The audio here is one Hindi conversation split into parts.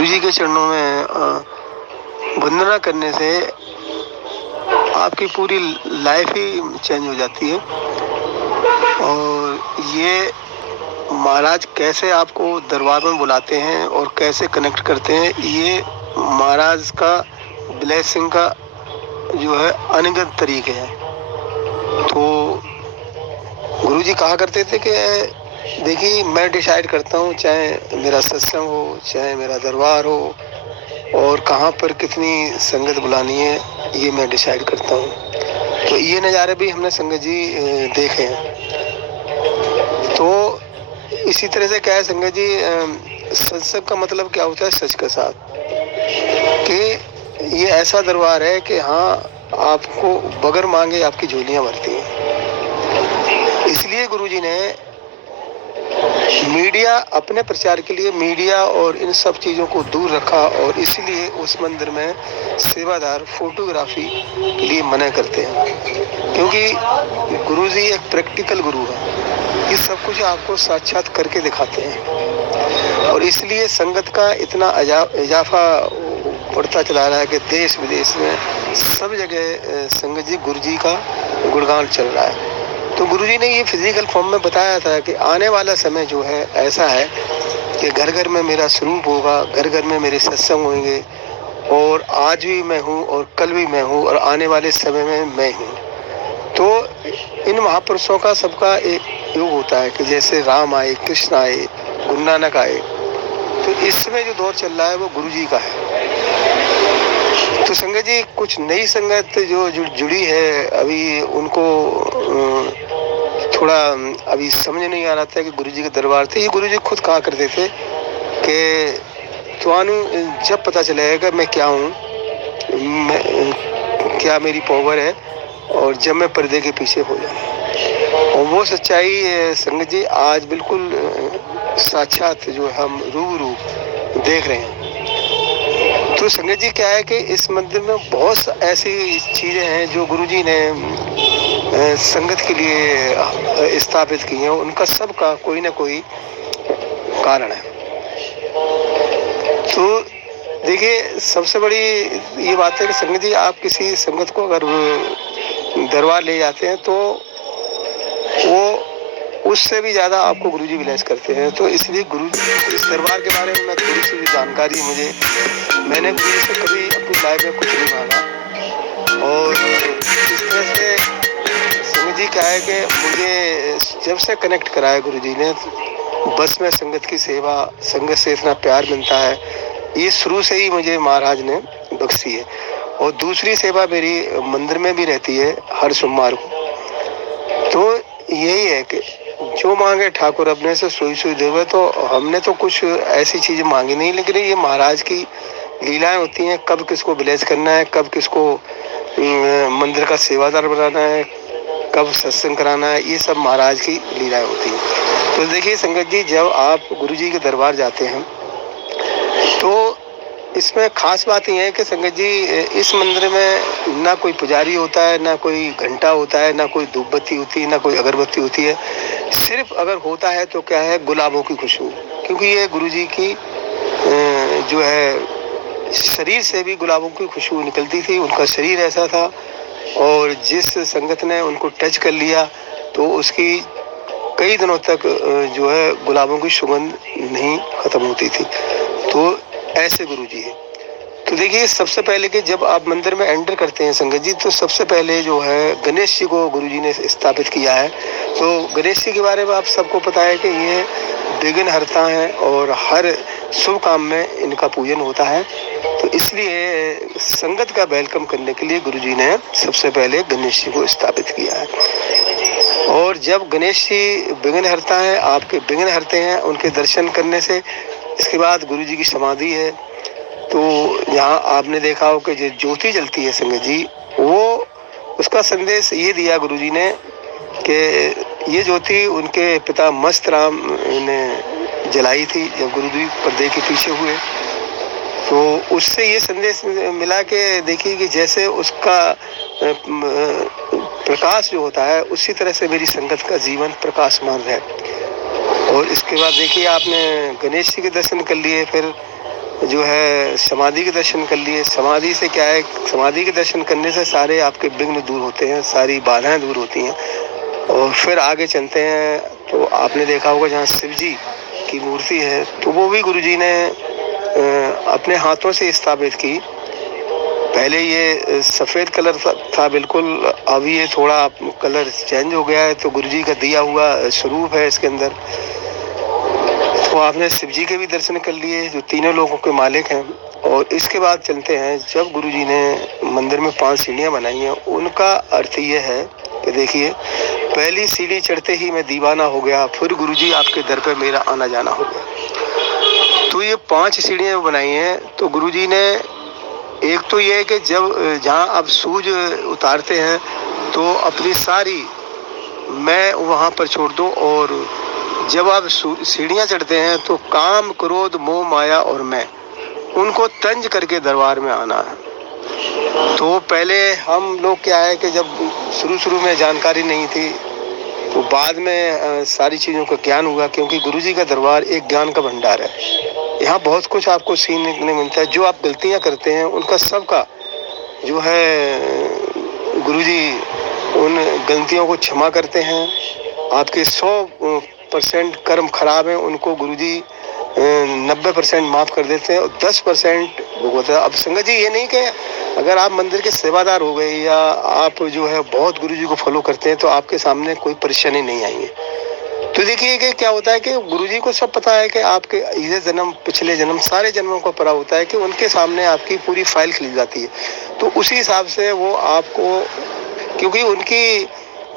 गुरु जी के चरणों में वंदना करने से आपकी पूरी लाइफ ही चेंज हो जाती है। और ये महाराज कैसे आपको दरबार में बुलाते हैं और कैसे कनेक्ट करते हैं, ये महाराज का ब्लेसिंग का जो है अनगिनत तरीके हैं। तो गुरु जी कहा करते थे कि देखिए, मैं डिसाइड करता हूँ, चाहे मेरा सत्संग हो, चाहे मेरा दरबार हो, और कहाँ पर कितनी संगत बुलानी है, ये मैं डिसाइड करता हूँ। तो ये नज़ारे भी हमने संगत जी देखे हैं। तो इसी तरह से क्या है संगत जी, सत्संग का मतलब क्या होता है सच के साथ, कि ये ऐसा दरबार है कि हाँ, आपको बगैर मांगे आपकी झोलियाँ भरती हैं। इसलिए गुरुजी ने मीडिया, अपने प्रचार के लिए मीडिया और इन सब चीज़ों को दूर रखा, और इसलिए उस मंदिर में सेवादार फोटोग्राफी के लिए मना करते हैं, क्योंकि गुरुजी एक प्रैक्टिकल गुरु है। ये सब कुछ आपको साक्षात करके दिखाते हैं, और इसलिए संगत का इतना इजाफा बढ़ता चला रहा है कि देश विदेश में सब जगह संगत जी गुरु जी का गुणगान चल रहा है। तो गुरुजी ने ये फिजिकल फॉर्म में बताया था कि आने वाला समय जो है ऐसा है कि घर घर में मेरा स्वरूप होगा, घर घर में मेरे सत्संग होंगे, और आज भी मैं हूँ और कल भी मैं हूँ और आने वाले समय में मैं हूँ। तो इन महापुरुषों का सबका एक योग होता है कि जैसे राम आए, कृष्ण आए, गुरु नानक आए, तो इसमें जो दौर चल रहा है वो गुरुजी का है। तो संगत जी, कुछ नई संगत जो जुड़ी है, अभी उनको थोड़ा अभी समझ नहीं आ रहा था कि गुरुजी के दरबार थे। ये गुरुजी खुद कहा करते थे कि तुआनु जब पता चलेगा मैं क्या हूँ, क्या मेरी पावर है, और जब मैं पर्दे के पीछे हो जाऊँ। और वो सच्चाई संगत जी आज बिल्कुल साक्षात जो हम रूबरू देख रहे हैं। तो संगत जी क्या है कि इस मंदिर में बहुत ऐसी चीज़ें हैं जो गुरुजी ने संगत के लिए स्थापित की हैं, उनका सबका कोई ना कोई कारण है। तो देखिए, सबसे बड़ी ये बात है कि संगत जी, आप किसी संगत को अगर दरबार ले जाते हैं तो वो उससे भी ज़्यादा आपको गुरुजी ब्लेस करते हैं। तो इसलिए गुरुजी इस दरबार के बारे में मैं थोड़ी सी भी जानकारी मैंने गुरुजी से कभी अपनी लाइफ में कुछ नहीं मांगा। और इस तरह से संगत जी क्या है कि मुझे जब से कनेक्ट कराया गुरुजी ने, बस में संगत की सेवा, संगत से इतना प्यार मिलता है, ये शुरू से ही मुझे महाराज ने बख्शी है। और दूसरी सेवा मेरी मंदिर में भी रहती है हर सोमवार को। तो यही है कि जो मांगे ठाकुर अपने से सोई सोई देवे। तो हमने तो कुछ ऐसी चीज़ें मांगी नहीं, लेकिन ये महाराज की लीलाएं होती हैं, कब किसको ब्लेस करना है, कब किसको मंदिर का सेवादार बनाना है, कब सत्संग कराना है, ये सब महाराज की लीलाएं होती हैं। तो देखिए संगत जी, जब आप गुरुजी के दरबार जाते हैं तो इसमें खास बात यह है कि संगत जी, इस मंदिर में ना कोई पुजारी होता है, ना कोई घंटा होता है, ना कोई धूप बत्ती होती है, ना कोई अगरबत्ती होती है। सिर्फ अगर होता है तो क्या है, गुलाबों की खुशबू, क्योंकि ये गुरुजी की जो है शरीर से भी गुलाबों की खुशबू निकलती थी। उनका शरीर ऐसा था, और जिस संगत ने उनको टच कर लिया तो उसकी कई दिनों तक जो है गुलाबों की सुगंध नहीं खत्म होती थी। तो ऐसे गुरुजी है। तो देखिए, सबसे पहले कि जब आप मंदिर में एंटर करते हैं संगत जी, तो सबसे पहले जो है गणेश जी को गुरुजी ने स्थापित किया है। तो गणेश जी के बारे में आप सबको पता है कि ये विघ्न हरता है और हर शुभ काम में इनका पूजन होता है। तो इसलिए संगत का वेलकम करने के लिए गुरुजी ने सबसे पहले गणेश जी को स्थापित किया है। और जब गणेश जी विघ्न हरता है, आपके विघ्न हरते हैं, उनके दर्शन करने से इसके बाद गुरुजी की समाधि है। तो यहाँ आपने देखा हो कि जो ज्योति जलती है संगत जी, वो उसका संदेश ये दिया गुरुजी ने कि ये ज्योति उनके पिता मस्त राम ने जलाई थी जब गुरुजी पर्दे के पीछे हुए। तो उससे ये संदेश मिला कि देखिए कि जैसे उसका प्रकाश जो होता है, उसी तरह से मेरी संगत का जीवन प्रकाशमान है। और इसके बाद देखिए, आपने गणेश जी के दर्शन कर लिए, फिर जो है समाधि के दर्शन कर लिए। समाधि से क्या है, समाधि के दर्शन करने से सारे आपके विघ्न दूर होते हैं, सारी बाधाएं दूर होती हैं। और फिर आगे चलते हैं तो आपने देखा होगा जहाँ शिव जी की मूर्ति है, तो वो भी गुरुजी ने अपने हाथों से स्थापित की। पहले ये सफ़ेद कलर था बिल्कुल, अभी ये थोड़ा कलर चेंज हो गया है। तो गुरुजी का दिया हुआ स्वरूप है इसके अंदर। तो आपने शिव जी के भी दर्शन कर लिए जो तीनों लोगों के मालिक हैं। और इसके बाद चलते हैं, जब गुरुजी ने मंदिर में 5 सीढ़ियाँ बनाई हैं, उनका अर्थ ये है कि देखिए, पहली सीढ़ी चढ़ते ही मैं दीवाना हो गया, फिर गुरुजी आपके दर पे मेरा आना जाना हो गया। तो ये 5 सीढ़ियाँ बनाई हैं। तो गुरुजी ने एक तो ये है कि जब जहाँ आप सूज उतारते हैं तो अपनी सारी मैं वहाँ पर छोड़ दो, और जब आप सीढ़ियाँ चढ़ते हैं तो काम, क्रोध, मोह, माया और मैं, उनको तंज करके दरबार में आना है। तो पहले हम लोग क्या है कि जब शुरू में जानकारी नहीं थी, तो बाद में सारी चीज़ों का ज्ञान हुआ, क्योंकि गुरुजी का दरबार एक ज्ञान का भंडार है। यहाँ बहुत कुछ आपको सीखने को मिलता है। जो आप गलतियाँ करते हैं उनका सबका जो है गुरुजी उन गलतियों को क्षमा करते हैं। आपके 100% कर्म खराब हैं, उनको गुरुजी 90% माफ़ कर देते हैं और 10% भुगतते हैं। अब संगत जी, ये नहीं कि अगर आप मंदिर के सेवादार हो गए या आप जो है बहुत गुरुजी को फॉलो करते हैं तो आपके सामने कोई परेशानी नहीं आएंगी। तो देखिए कि क्या होता है कि गुरुजी को सब पता है कि आपके ये जन्म, पिछले जन्म, सारे जन्मों का पता होता है कि उनके सामने आपकी पूरी फाइल खुल जाती है। तो उसी हिसाब से वो आपको, क्योंकि उनकी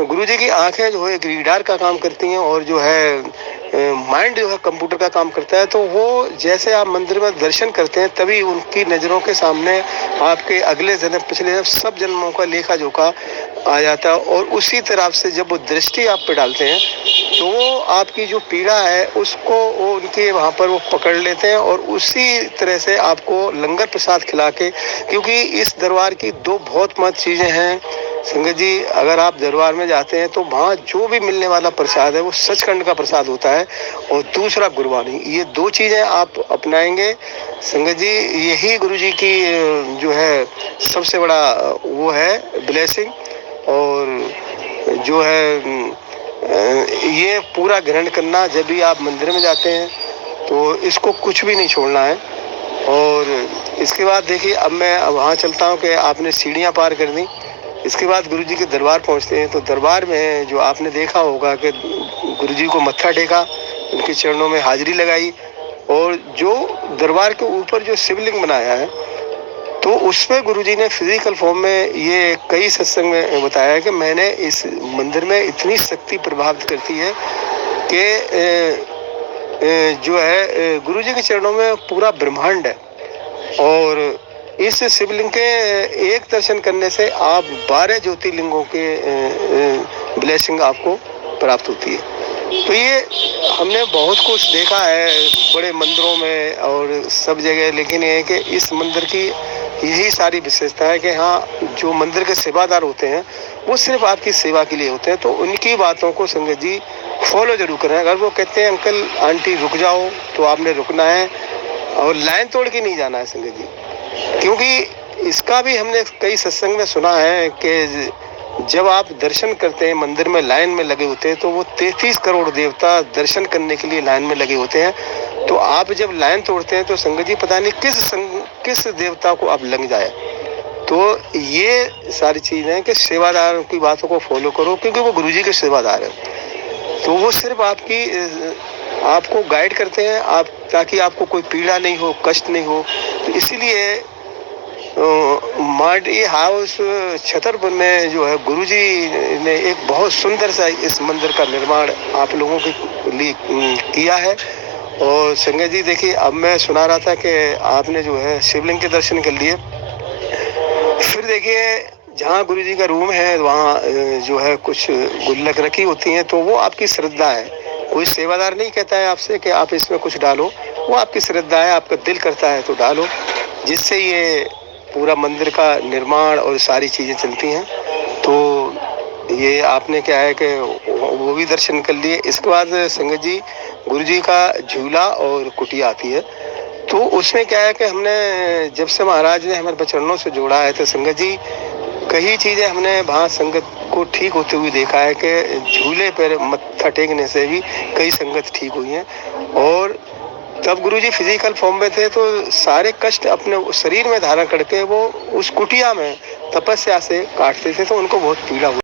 गुरुजी की आंखें जो है एक रीडार का काम करती हैं और जो है माइंड जो है कंप्यूटर का काम करता है। तो वो जैसे आप मंदिर में दर्शन करते हैं तभी उनकी नज़रों के सामने आपके अगले जन्म, पिछले जन्म, सब जन्मों का लेखा जोखा आ जाता है। और उसी तरह से जब वो दृष्टि आप पे डालते हैं तो वो आपकी जो पीड़ा है उसको वो उनके वहाँ पर वो पकड़ लेते हैं और उसी तरह से आपको लंगर प्रसाद खिला के, क्योंकि इस दरबार की 2 बहुत महत्वपूर्ण चीज़ें हैं संगत जी। अगर आप दरबार में जाते हैं तो वहाँ जो भी मिलने वाला प्रसाद है वो सचखंड का प्रसाद होता है, और दूसरा गुरबानी। ये 2 चीज़ें आप अपनाएंगे संगत जी, यही गुरुजी की जो है सबसे बड़ा वो है ब्लेसिंग। और जो है ये पूरा ग्रहण करना, जब भी आप मंदिर में जाते हैं तो इसको कुछ भी नहीं छोड़ना है। और इसके बाद देखिए, अब मैं वहाँ चलता हूँ कि आपने सीढ़ियाँ पार कर दी। इसके बाद गुरुजी के दरबार पहुँचते हैं। तो दरबार में जो आपने देखा होगा कि गुरुजी को मत्था टेका, उनके चरणों में हाजिरी लगाई, और जो दरबार के ऊपर जो शिवलिंग बनाया है तो उसमें गुरुजी ने फिजिकल फॉर्म में ये कई सत्संग में बताया है कि मैंने इस मंदिर में इतनी शक्ति प्रभावित करती है कि जो है गुरुजी के चरणों में पूरा ब्रह्मांड है। और इस शिवलिंग के एक दर्शन करने से आप 12 ज्योतिर्लिंगों के ब्लेसिंग आपको प्राप्त होती है। तो ये हमने बहुत कुछ देखा है बड़े मंदिरों में और सब जगह, लेकिन ये है कि इस मंदिर की यही सारी विशेषता है कि हाँ, जो मंदिर के सेवादार होते हैं वो सिर्फ आपकी सेवा के लिए होते हैं। तो उनकी बातों को संगत जी फॉलो जरूर करें। अगर वो कहते हैं अंकल आंटी रुक जाओ, तो आपने रुकना है और लाइन तोड़ के नहीं जाना है संगत जी, क्योंकि इसका भी हमने कई सत्संग में सुना है कि जब आप दर्शन करते हैं मंदिर में लाइन में लगे होते हैं तो वो 33 करोड़ देवता दर्शन करने के लिए लाइन में लगे होते हैं। तो आप जब लाइन तोड़ते हैं तो संगत जी पता नहीं किस देवता को आप लग जाए। तो ये सारी चीज़ें कि सेवादारों की बातों को फॉलो करो, क्योंकि वो गुरुजी के सेवादार हैं। तो वो सिर्फ आपको गाइड करते हैं, आप ताकि आपको कोई पीड़ा नहीं हो, कष्ट नहीं हो। तो इसीलिए मार्डी हाउस छतरपुर में जो है गुरुजी ने एक बहुत सुंदर सा इस मंदिर का निर्माण आप लोगों के लिए किया है। और संगत जी देखिए, अब मैं सुना रहा था कि आपने जो है शिवलिंग के दर्शन कर लिए। फिर देखिए, जहाँ गुरुजी का रूम है वहाँ जो है कुछ गुल्लक रखी होती हैं, तो वो आपकी श्रद्धा है। कोई सेवादार नहीं कहता है आपसे कि आप इसमें कुछ डालो, वो आपकी श्रद्धा है, आपका दिल करता है तो डालो, जिससे ये पूरा मंदिर का निर्माण और सारी चीज़ें चलती हैं। तो ये आपने क्या है कि वो भी दर्शन कर लिए। इसके बाद संगत जी गुरुजी का झूला और कुटिया आती है। तो उसमें क्या है कि हमने जब से महाराज ने हमारे चरणों से जोड़ा है तो संगत जी कई चीजें हमने वहाँ संगत को ठीक होते हुए देखा है कि झूले पर मत्था टेकने से भी कई संगत ठीक हुई हैं। और तब गुरुजी फिजिकल फॉर्म में थे तो सारे कष्ट अपने शरीर में धारण करके वो उस कुटिया में तपस्या से काटते थे, तो उनको बहुत पीड़ा हुई।